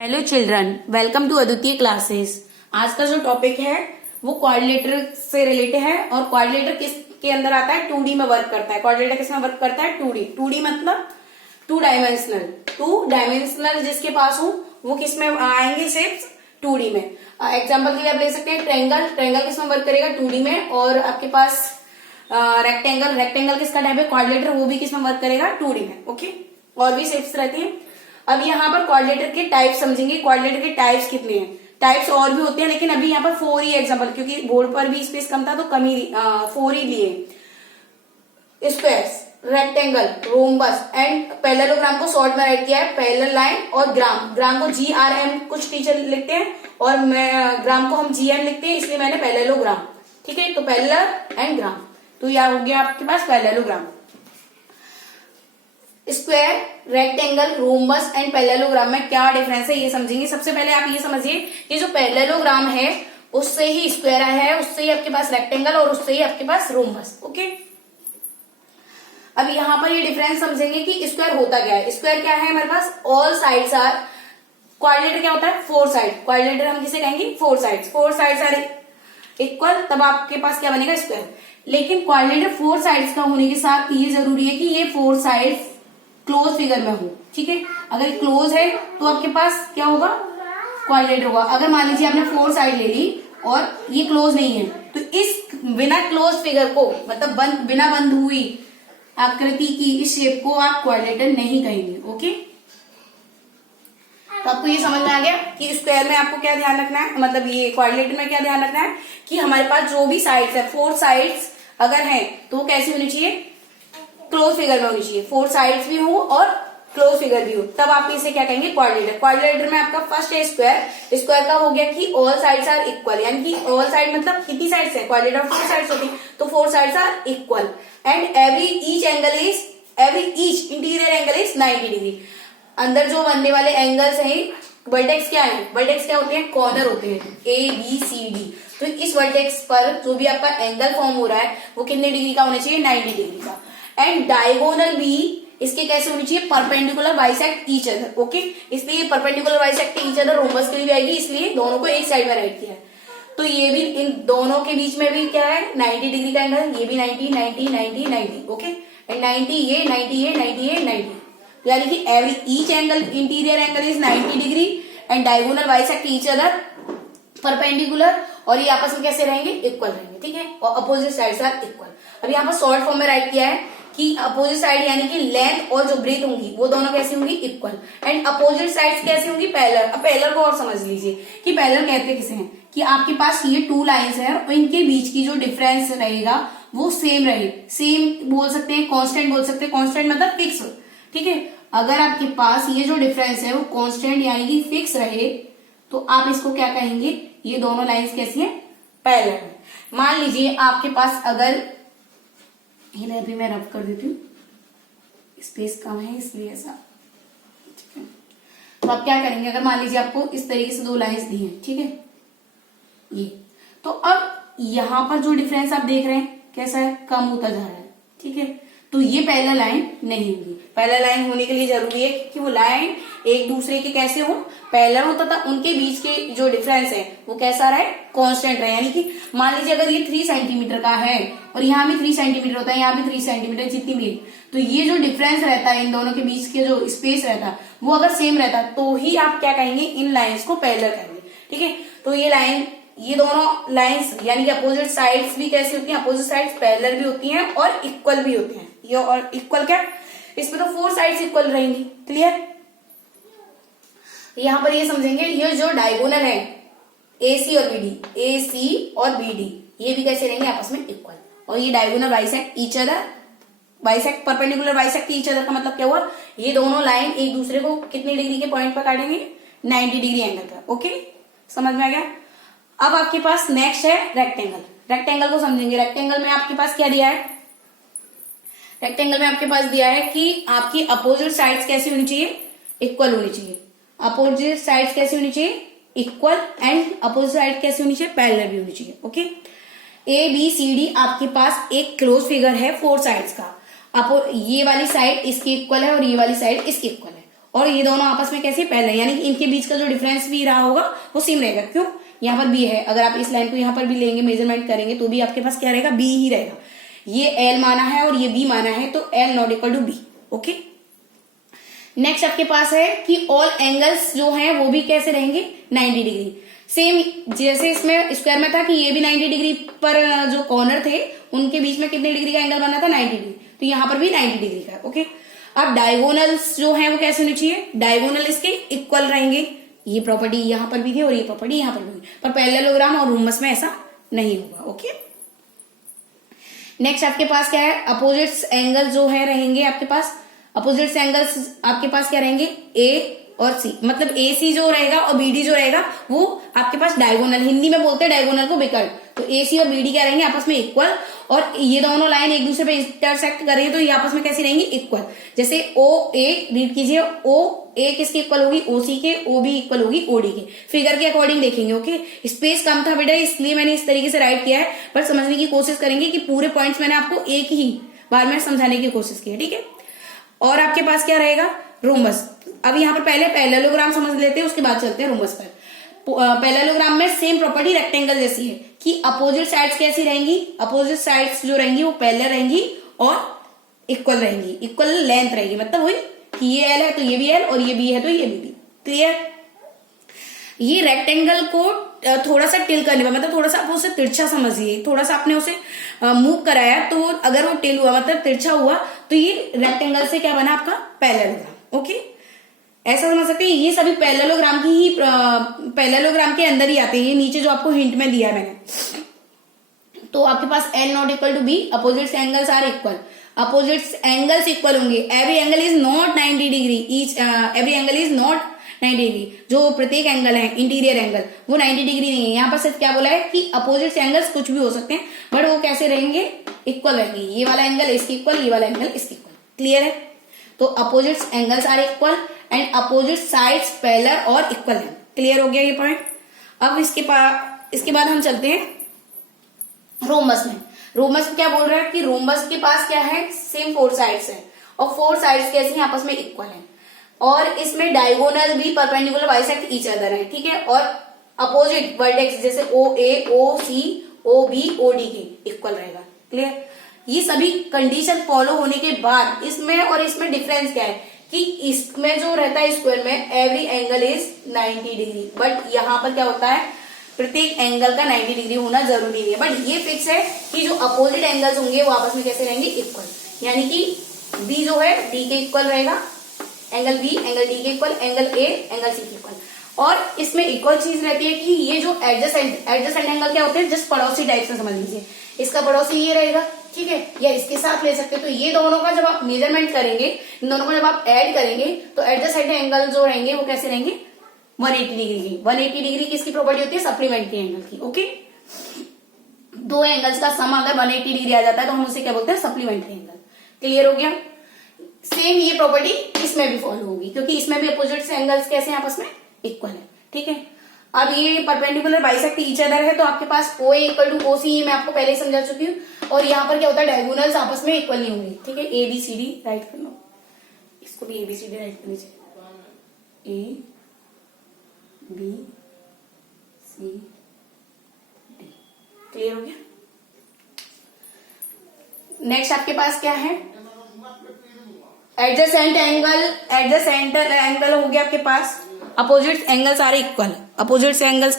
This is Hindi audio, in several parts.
हेलो चिल्ड्रन, वेलकम टू अद्वितीय क्लासेस। आज का जो टॉपिक है वो कोऑर्डिनेटर से रिलेटेड है और कोऑर्डिनेटर किसके अंदर आता है? 2D में वर्क करता है। कोऑर्डिनेटर किस में वर्क करता है? 2D। 2D मतलब टू डायमेंशनल। टू डायमेंशनल जिसके पास हो वो किस में आएंगे? सिर्फ 2D में। एग्जाम्पल के लिए आप ले सकते हैं ट्रायंगल। ट्रायंगल किस में वर्क करेगा? 2D में। और आपके पास रेक्टेंगल। रेक्टेंगल किसका टाइप है? कोऑर्डिनेटर, वो भी किस में वर्क करेगा? 2D में। ओके, और भी शेप्स रहती है। अब यहाँ पर कोऑर्डिनेटर के टाइप समझेंगे। कोऑर्डिनेटर के टाइप्स कितने हैं? टाइप्स और भी होते हैं, लेकिन अभी यहाँ पर 4 ही एग्जाम्पल, क्योंकि बोर्ड पर भी स्पेस कम था तो कम ही 4 ही लिए। Squares, rectangle, rhombus and parallelogram को शॉर्ट में राइट किया है। पैरेलल लाइन और ग्राम। ग्राम को GRM कुछ टीचर लिखते हैं और ग्राम को हम GM लिखते हैं, इसलिए मैंने पैरेललोग्राम। ठीक है, तो पैरेलल एंड ग्राम, तो यह हो गया आपके पास parallelogram. Square, rectangle, rhombus and parallelogram में क्या डिफरेंस है ये समझेंगे। सबसे पहले आप ये समझिए कि जो पैरेललोग्राम है उससे ही स्क्वायर है, उससे ही आपके पास रेक्टेंगल और उससे ही आपके पास रोम्बस। ओके, अब यहाँ पर ये डिफरेंस समझेंगे कि स्क्वायर होता क्या है। स्क्वायर क्या है हमारे पास? All sides are. कोऑर्डिनेटर क्या होता है? 4 साइड। कोऑर्डिनेटर हम किसे कहेंगे? 4 साइड्स। 4 साइड्स आर इक्वल, तब आपके पास क्या बनेगा? स्क्वायर। लेकिन कोऑर्डिनेटर 4 साइड्स का होने के साथ ये जरूरी है कि ये 4 साइड्स क्लोज फिगर में हो। ठीक है, अगर क्लोज है तो आपके पास क्या होगा? कोऑर्डिनेटर होगा। अगर मान लीजिए आपने 4 साइड ले ली और ये क्लोज नहीं है, तो इस बिना क्लोज फिगर को, मतलब बिना बंद हुई आकृति की इस शेप को आप कोऑर्डिनेटर नहीं कहेंगे। ओके, तो आपको ये समझ में आ गया कि स्क्वायर में आपको क्या ध्यान रखना है, मतलब ये कोऑर्डिनेटर में क्या ध्यान रखना है कि हमारे पास जो भी साइड्स है, 4 साइड्स अगर है तो वो कैसी होनी चाहिए? क्लोज फिगर में होनी चाहिए। 4 साइड्स भी हो और क्लोज फिगर भी हो, तब आप इसे क्या कहेंगे? कोऑर्डिनेटर। कोऑर्डिनेटर में आपका फर्स्ट है स्क्वायर। स्क्वायर का हो गया कि ऑल साइड्स आर इक्वल, यानी कि ऑल साइड मतलब कितनी साइड्स है? कोऑर्डिनेटर 4 साइड्स होती है, तो 4 sides are equal and every each interior angle is 90 degree. अंदर जो बनने वाले एंगल्स हैं, वर्टेक्स क्या है? वर्टेक्स क्या होते हैं? कॉर्नर होते हैं, ABCD। तो इस वर्टेक्स पर जो भी आपका एंगल फॉर्म हो रहा है वो कितने डिग्री का होना चाहिए? 90 डिग्री का। एंड डायगोनल भी इसके कैसे होनी चाहिए? Perpendicular bisect each other. Okay, इसलिए perpendicular bisect each other rhombus के लिए भी आएगी, इसलिए दोनों को एक साइड में राइट किया है। तो ये भी इन दोनों के बीच में भी क्या है? 90 डिग्री का एंगल। ये भी 90 90 90 90। ओके, एंड 90 ये 90 ये 90 ये 90, यानी कि every each angle interior angle is 90 degree and diagonal bisect each other perpendicular, और ये आपस में कैसे रहेंगे? इक्वल रहेंगे। ठीक है, और अपोजिट साइड्स आर इक्वल। अब यहाँ पर शॉर्ट फॉर्म में राइट किया है कि अपोजिट साइड यानी कि लेंथ और जो ब्रेथ होंगी वो दोनों कैसी होंगी? इक्वल। एंड अपोजिट साइड्स कैसी होंगी? पैरेलल। अब पैरेलल को और समझ लीजिए कि पैरेलल कहते किसे हैं कि आपके पास ये 2 लाइंस है और इनके बीच की जो डिफरेंस रहेगा वो सेम रहे। सेम बोल सकते हैं, कांस्टेंट बोल सकते हैं। कांस्टेंट मतलब फिक्स। ठीक है, अगर आपके पास ये जो डिफरेंस है वो कांस्टेंट यानी कि फिक्स रहे तो आप इसको क्या कहेंगे? ये दोनों लाइंस कैसी हैं? पैरेलल। मान लीजिए आपके पास अगर इधर भी मैं रब कर देती हूँ, स्पेस कम है इसलिए ऐसा। ठीक है, तो आप क्या करेंगे? अगर मान लीजिए आपको इस तरीके से 2 लाइंस दी हैं, ठीक है, ये तो अब यहां पर जो डिफरेंस आप देख रहे हैं कैसा है? कम होता जा रहा है। ठीक है, तो ये पैरेलल लाइन नहीं होगी। पैरेलल लाइन होने के लिए जरूरी है कि वो लाइन एक दूसरे के कैसे हो? पैरेलल होता था, उनके बीच के जो डिफरेंस है वो कैसा रहे? कांस्टेंट रहे। यानी कि मान लीजिए अगर ये 3 सेंटीमीटर का है और यहाँ भी 3 सेंटीमीटर होता है, यहाँ भी 3 सेंटीमीटर, जितनी भी, तो ये जो डिफरेंस रहता है इन दोनों के बीच के जो स्पेस रहता है वो अगर सेम रहता तो ही आप क्या कहेंगे? इन लाइन्स को पैरेलल कहेंगे। ठीक है, तो ये दोनों लाइंस यानी कि अपोजिट साइड्स भी कैसी होती हैं? अपोजिट साइड्स पैरेलल भी होती हैं और इक्वल भी होते हैं। ये और इक्वल क्या? इसमें तो 4 साइड्स इक्वल रहेंगी। क्लियर? यहां पर ये समझेंगे, ये जो डायगोनल है AC और BD, AC और BD, ये भी कैसे रहेंगे? आपस में इक्वल। और ये diagonal bisect each other. Bisect, perpendicular bisect each other का मतलब क्या हुआ? ये दोनों लाइन एक दूसरे को कितने डिग्री के पॉइंट पर काटेंगे? 90 डिग्री एंगल पर। ओके, समझ में आ गया? अब आपके पास नेक्स्ट है रेक्टेंगल। रेक्टेंगल को समझेंगे। रेक्टेंगल में आपके पास क्या दिया है? रेक्टेंगल में आपके पास दिया है कि आपकी अपोजिट साइड्स कैसी होनी चाहिए? इक्वल होनी चाहिए। अपोजिट साइड्स कैसी होनी चाहिए? इक्वल। एंड अपोजिट साइड कैसी होनी चाहिए? पैरेलल भी होनी चाहिए। ओके, ABCD आपके पास एक क्लोज फिगर है 4 साइड्स का। ये वाली साइड इसकी इक्वल है और ये वाली साइड इसकी इक्वल है। और ये दोनों आपस में कैसे पैरेलल, यानी कि इनके बीच का जो डिफरेंस भी रहा होगा वो सेम रहेगा। क्यों, यहाँ पर बी है, अगर आप इस लाइन को यहाँ पर भी लेंगे मेजरमेंट करेंगे तो भी आपके पास क्या रहेगा, बी ही रहेगा। ये एल माना है और ये बी माना है, तो L not equal to B. Okay, next आपके पास है कि ऑल एंगल्स जो हैं वो भी कैसे रहेंगे, 90 डिग्री। सेम जैसे इसमें स्क्वायर में था कि ये भी 90 डिग्री पर जो कॉर्नर थे उनके बीच में कितने डिग्री का एंगल बना था, 90 डिग्री, तो यहाँ पर भी 90 डिग्री का। ओके, अब डायगोनल्स जो है वो कैसे होने चाहिए, डायगोनल इसके इक्वल रहेंगे। ये प्रॉपर्टी यहाँ पर भी थी और ये प्रॉपर्टी यहाँ पर भी, पर पैरेललोग्राम और रोम्बस में ऐसा नहीं होगा। ओके, नेक्स्ट आपके पास क्या है, अपोजिट्स एंगल जो है रहेंगे आपके पास, अपोजिट्स एंगल्स आपके पास क्या रहेंगे, ए और सी, मतलब ए सी जो रहेगा और बी डी जो रहेगा वो आपके पास डायगोनल, हिंदी में बोलते हैं डायगोनल को विकर्ण, तो ए सी और बी डी क्या रहेंगे आपस में इक्वल, और ये दोनों लाइन एक दूसरे पे इंटरसेक्ट करेंगे तो ये आपस में कैसी रहेंगी, इक्वल। जैसे ओ ए रीड कीजिए, ओ ए किसकी इक्वल होगी, ओ सी के, ओ बी इक्वल होगी ओ डी के, फिगर के अकॉर्डिंग देखेंगे। ओके, स्पेस कम था बेटा इसलिए मैंने इस तरीके से राइट किया है, पर समझने की कोशिश करेंगे कि पूरे पॉइंट्स मैंने आपको एक ही बार में समझाने की कोशिश की है। ठीक है, और आपके पास क्या रहेगा, रोम्बस। अब यहाँ पर पहले पैरेललोग्राम समझ लेते हैं, उसके बाद चलते हैं रोम्बस पर। पैरेललोग्राम में सेम प्रॉपर्टी रेक्टेंगल जैसी है कि अपोजिट साइड्स कैसी रहेंगी, अपोजिट साइड्स जो रहेंगी वो पैरेलल रहेंगी और इक्वल रहेंगी, इक्वल लेंथ रहेगी, मतलब वही कि ये एल है तो ये भी एल और ये बी है तो ये भी। क्लियर, ये रेक्टेंगल को थोड़ा सा टिल करने पर, मतलब थोड़ा सा आप उसे तिरछा समझिए, थोड़ा सा आपने उसे मूव कराया तो अगर वो टिल हुआ मतलब तिरछा हुआ तो ये रेक्टेंगल से क्या बना आपका, पैरेललोग्राम। ओके, ऐसा समझ सकते हैं, ये सभी पैरेललोग्राम की ही पैरेललोग्राम के अंदर ही आते हैं। ये नीचे जो आपको हिंट में दिया है मैंने, तो आपके पास L not equal to B, opposites angles are equal, opposites angles equal होंगे, every angle is not 90 degree, each every angle is not 90 degree, जो प्रत्येक एंगल है इंटीरियर एंगल वो 90 डिग्री नहीं है। यहाँ पर सिर्फ क्या बोला है कि अपोजिट्स एंगल्स कुछ भी हो सकते हैं बट वो कैसे रहेंगे, इक्वल रहेंगे, ये वाला एंगल इसके इक्वल, ये वाला एंगल इसके इक्वल। क्लियर है, तो opposites angles are equal and opposite sides parallel और इक्वल है। क्लियर हो गया ये पॉइंट। अब इसके बाद हम चलते हैं रोम्बस में। रोम्बस क्या बोल रहा है कि रोम्बस के पास क्या है, सेम 4 साइड्स है और 4 साइड्स कैसे हैं, आपस में इक्वल है, और इसमें डायगोनल भी परपेंडिकुलर बाइसेक्ट ईच अदर है। ठीक है, और अपोजिट वर्टेक्स जैसे ओ ए, ओ सी, ओ बी, ओ डी के इक्वल रहेगा। क्लियर, ये सभी कंडीशन फॉलो होने के बाद इसमें और इसमें डिफरेंस क्या है कि इसमें जो रहता है स्क्वायर में every angle is 90 degree, but यहाँ पर क्या होता है प्रत्येक एंगल का 90 डिग्री होना जरूरी नहीं है, बट ये फिक्स है कि जो अपोजिट एंगल्स होंगे वो आपस में कैसे रहेंगे, इक्वल, यानी कि बी जो है डी के इक्वल रहेगा, एंगल बी एंगल डी के equal, angle A angle C के इक्वल। और इसमें इक्वल चीज रहती है कि ये जो एडजेसेंट एंगल क्या होते हैं, जस्ट पड़ोसी टाइप से समझ लीजिए, इसका पड़ोसी ये रहेगा, ठीक है, या इसके साथ ले सकते हैं। तो ये दोनों का जब आप मेजरमेंट करेंगे, इन दोनों को जब आप ऐड करेंगे तो एडजेसेंट एंगल जो रहेंगे वो कैसे रहेंगे, 180 डिग्री की। 180 डिग्री किसकी प्रॉपर्टी होती है, सप्लीमेंट्री एंगल की। ओके, दो एंगल्स का सम अगर 180 डिग्री आ जाता है तो हम उसे क्या बोलते हैं, सप्लीमेंट्री एंगल। क्लियर हो गया। सेम ये प्रॉपर्टी इसमें भी फॉलो होगी क्योंकि इसमें भी अपोजिट एंगल्स कैसे हैं, आपस में इक्वल है। ठीक है, अब ये परपेंडिकुलर बाइसेक्ट ईच अदर है तो आपके पास ओ ए इक्वल टू ओ सी, ये मैं आपको पहले ही समझा चुकी हूँ। और यहाँ पर क्या होता है, डायगोनल्स आपस में इक्वल नहीं होंगे। ठीक है, A B C D write कर लो, इसको भी A B C D write करनी चाहिए, A B C D. Clear हो गया। नेक्स्ट आपके पास क्या है, एडजेसेंट एंगल हो गया आपके पास, opposite angles are equal, opposite angles,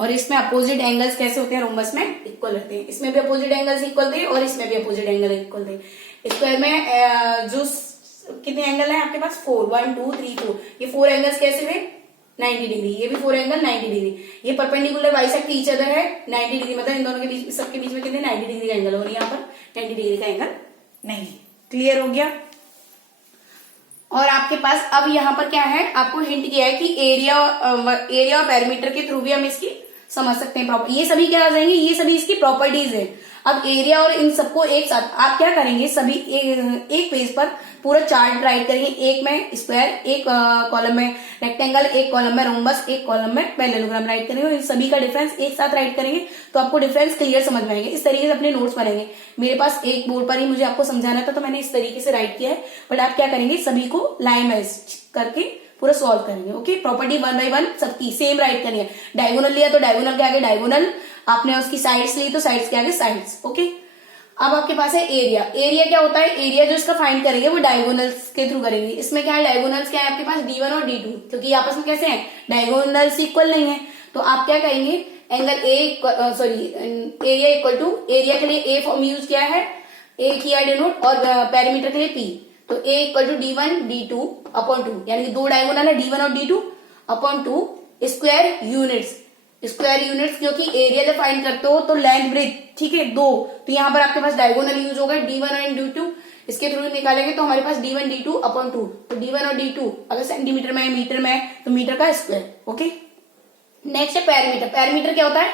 और इसमें अपोजिट एंगल्स कैसे होते हैं, रोम्बस में इक्वल रहते हैं। इसमें भी अपोजिट एंगल्स इक्वल थे और इसमें भी अपोजिट एंगल इक्वल थे। स्क्वायर में जो कितने एंगल है आपके पास, 4, 1 2 3 4, ये 4 एंगल्स कैसे थे, 90 डिग्री, ये भी 4 एंगल 90 डिग्री, ये परपेंडिकुलर बाइसेक्ट ईच अदर है 90 डिग्री, मतलब इन दोनों के बीच, सबके बीच में कितने 90 डिग्री का एंगल, और यहाँ पर 90 डिग्री का एंगल नहीं। क्लियर हो गया। और आपके पास अब यहाँ पर क्या है, आपको हिंट किया है कि एरिया और पेरीमीटर के थ्रू भी हम इसकी समझ सकते हैं। ये सभी क्या आ जाएंगे, ये सभी इसकी प्रॉपर्टीज है। अब एरिया और इन सबको एक साथ आप क्या करेंगे, सभी एक पेज पर पूरा चार्ट राइट करेंगे। एक में स्क्वायर, एक कॉलम में रेक्टेंगल, एक कॉलम में रोम्बस, एक कॉलम में पैरेललोग्राम राइट करेंगे और इन सभी का डिफरेंस एक साथ राइट करेंगे तो आपको डिफरेंस क्लियर समझ में आएंगे। इस तरीके से अपने नोट्स बनाएंगे। मेरे पास एक बोर्ड पर ही मुझे आपको समझाना था तो मैंने इस तरीके से राइट किया है, बट आप क्या करेंगे, सभी को लाइन वाइज करके पूरा सॉल्व करेंगे। ओके, प्रॉपर्टी 1 by 1 सबकी सेम राइट करनी है। डायगोनल लिया तो डायगोनल के आगे डायगोनल, आपने उसकी साइड्स ली तो साइड्स के आगे साइड्स। ओके, अब आपके पास है एरिया। एरिया क्या होता है, एरिया जो इसका फाइंड करेंगे वो डायगोनल्स के थ्रू करेंगे। इसमें क्या है, डायगोनल्स क्या है आपके पास, D1 और D2, क्योंकि आपस में कैसे हैं, डायगोनल्स इक्वल नहीं है। तो आप क्या करेंगे, angle area equal to, area के लिए ए फॉर्म यूज किया है, ए किया डिनोट, और पेरीमीटर के लिए P, तो A equal to D1 D2 upon 2, यानी कि दो डायगोनल है D1 और D2 upon 2 square units. Square units क्योंकि एरिया जब फाइंड करते हो तो लेंथ ब्रेथ, ठीक है, दो, तो यहाँ पर आपके पास डायगोनल यूज होगा D1 और D2, इसके थ्रू निकालेंगे तो हमारे पास D1 D2 अपॉन 2, तो D1 और D2 अगर सेंटीमीटर में मीटर में तो मीटर का स्क्वायर। ओके, नेक्स्ट है पैरामीटर। पैरामीटर क्या होता है,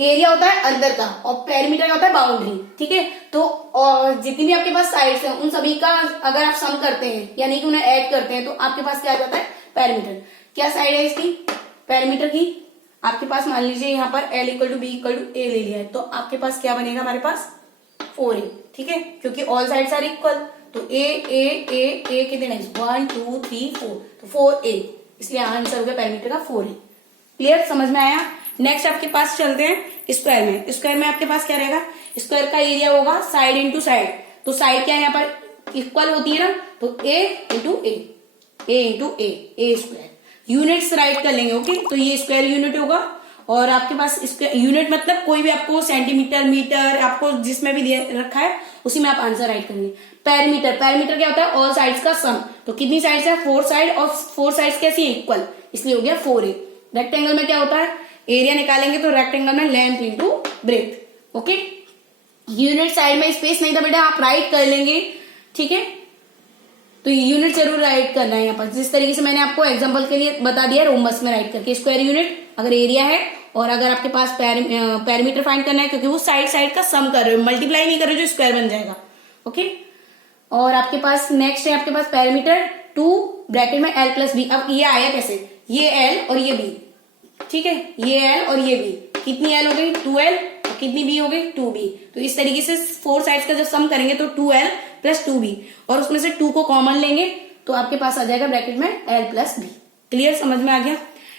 एरिया होता है अंदर का और पेरीमीटर क्या होता है, बाउंड्री। ठीक है, तो जितनी भी आपके पास साइड्स हैं उन सभी का अगर आप सम करते हैं यानी कि उन्हें ऐड करते हैं तो आपके पास क्या आ जाता है, पेरीमीटर। क्या साइड है इसकी, पेरीमीटर की, आपके पास मान लीजिए यहाँ पर L equal to B equal to A ले लिया है तो आपके पास क्या बनेगा, हमारे पास 4A। ठीक है, क्योंकि ऑल साइड्स आर इक्वल, तो A कितने है, 1 2 3 4, तो 4A, इसलिए आंसर हो गया पेरीमीटर का 4A। क्लियर, समझ में आया। नेक्स्ट आपके पास चलते हैं स्क्वायर में। स्क्वायर में आपके पास क्या रहेगा, स्क्वायर का एरिया होगा साइड इंटू साइड, तो साइड क्या है यहाँ पर इक्वल होती है ना, तो A into A square. Units right कर लेंगे। ओके, तो ये स्क्वायर यूनिट होगा और आपके पास स्क्वायर यूनिट मतलब कोई भी आपको सेंटीमीटर, मीटर, आपको जिसमें भी दिया रखा है उसी में आप आंसर राइट करेंगे। पैरीमीटर, पैरीमीटर क्या होता है, ऑल साइड्स का सम, तो कितनी साइड्स है, 4 साइड, और 4 साइड्स कैसी है, इक्वल, इसलिए हो गया 4A। रेक्टेंगल में क्या होता है, एरिया निकालेंगे तो रेक्टेंगल में length into breadth. Okay, unit side में स्पेस नहीं था बेटा, आप राइट कर लेंगे। ठीक है, तो यूनिट जरूर राइट करना है यहाँ पर, जिस तरीके से मैंने आपको एग्जांपल के लिए बता दिया रोमबस में राइट करके। स्क्वायर यूनिट अगर एरिया है और अगर आपके पास पैरीमीटर फाइंड करना है, क्योंकि वो साइड का सम कर रहे हो, मल्टीप्लाई नहीं कर रहे हो जो स्क्वायर बन जाएगा। ओके, और आपके पास नेक्स्ट है आपके पास पैरीमीटर 2 ब्रैकेट में L प्लस B। अब ये आया कैसे, ये L और ये B, ठीक है, ये L और ये B, कितनी L हो गई, 2L, और कितनी B हो गई, 2B। तो इस तरीके से 4 साइड्स का जब सम करेंगे तो 2L प्लस 2B, और उसमें से 2 को कॉमन लेंगे तो आपके पास आ जाएगा ब्रैकेट में L प्लस B। क्लियर, समझ में आ गया।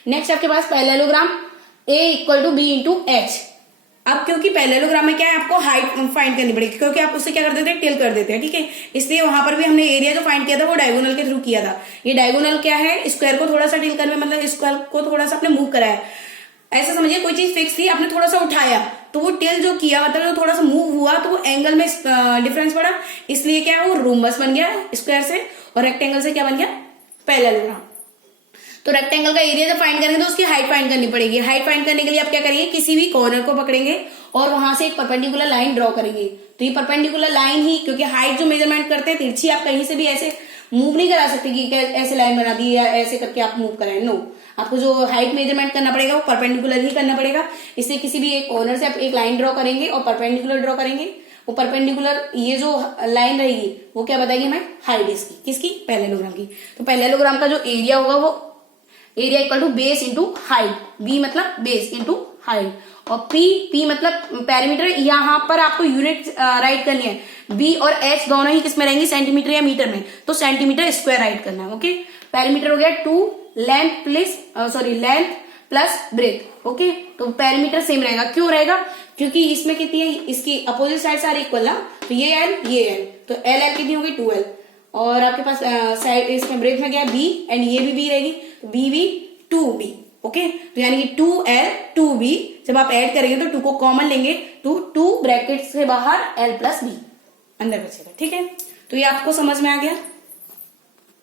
नेक्स्ट आपके पास parallelogram A equal to B into H। अब क्योंकि पैरेललोग्राम में क्या है, आपको हाइट फाइंड करनी पड़ेगी, क्योंकि आप उससे क्या कर देते हैं, टिल कर देते हैं। ठीक है, इसलिए वहां पर भी हमने एरिया जो फाइंड किया था वो डायगोनल के थ्रू किया था। ये डायगोनल क्या है, स्क्वायर को थोड़ा सा टिल करने, मतलब स्क्वायर को थोड़ा सा आपने मूव कराया। ऐसा समझिए कोई चीज फिक्स थी, आपने थोड़ा सा उठाया तो वो टिल जो किया मतलब जो थोड़ा सा मूव हुआ तो वो एंगल में डिफरेंस पड़ा, इसलिए क्या है वो रोम्बस बन गया स्क्वायर से, और रेक्टेंगल से क्या बन गया, पैरेललोग्राम। तो रेक्टेंगल का एरिया जब फाइंड करेंगे तो उसकी हाइट फाइंड करनी पड़ेगी। हाइट फाइंड करने के लिए आप क्या करेंगे, किसी भी कॉर्नर को पकड़ेंगे और वहां से एक परपेंडिकुलर लाइन ड्रॉ करेंगे। तो ये परपेंडिकुलर लाइन ही, क्योंकि हाइट जो मेजरमेंट करते हैं तिरछी, आप कहीं से भी ऐसे मूव नहीं करा सकते कि ऐसे लाइन बना दी या ऐसे करके आप मूव कराएं, नो, आपको जो हाइट मेजरमेंट करना पड़ेगा वो परपेंडिकुलर ही करना पड़ेगा। इसलिए किसी भी एक कॉर्नर से आप एक लाइन ड्रॉ करेंगे और परपेंडिकुलर ड्रॉ करेंगे। वो परपेंडिकुलर ये जो लाइन रहेगी वो क्या बताएगी हमें, हाइट इसकी, किसकी, पैरेललोग्राम की। तो पैरेललोग्राम का जो एरिया होगा वो area equal to base into height, B मतलब बेस इंटू हाइट, और पी मतलब पैरीमीटर। यहाँ पर आपको यूनिट राइट करनी है, बी और एच दोनों ही किसमें रहेंगी, सेंटीमीटर या मीटर में, तो सेंटीमीटर स्क्वायर राइट करना है। ओके, पैरीमीटर हो गया 2 लेंथ प्लस ब्रेथ। ओके, तो पैरीमीटर सेम रहेगा, क्यों रहेगा, क्योंकि इसमें कितनी है, इसकी अपोजिट साइड सारी इक्वल ना, तो ये L, तो L कितनी होगी 2L, और आपके पास साइड इसमें ब्रेथ में गया B एंड ये भी B रहेगी, BB 2B। ओके, तो यानी कि 2L 2B जब आप ऐड करेंगे तो 2 को कॉमन लेंगे तो 2 ब्रैकेट से बाहर L प्लस B अंदर बचेगा। ठीक है, तो ये आपको समझ में आ गया।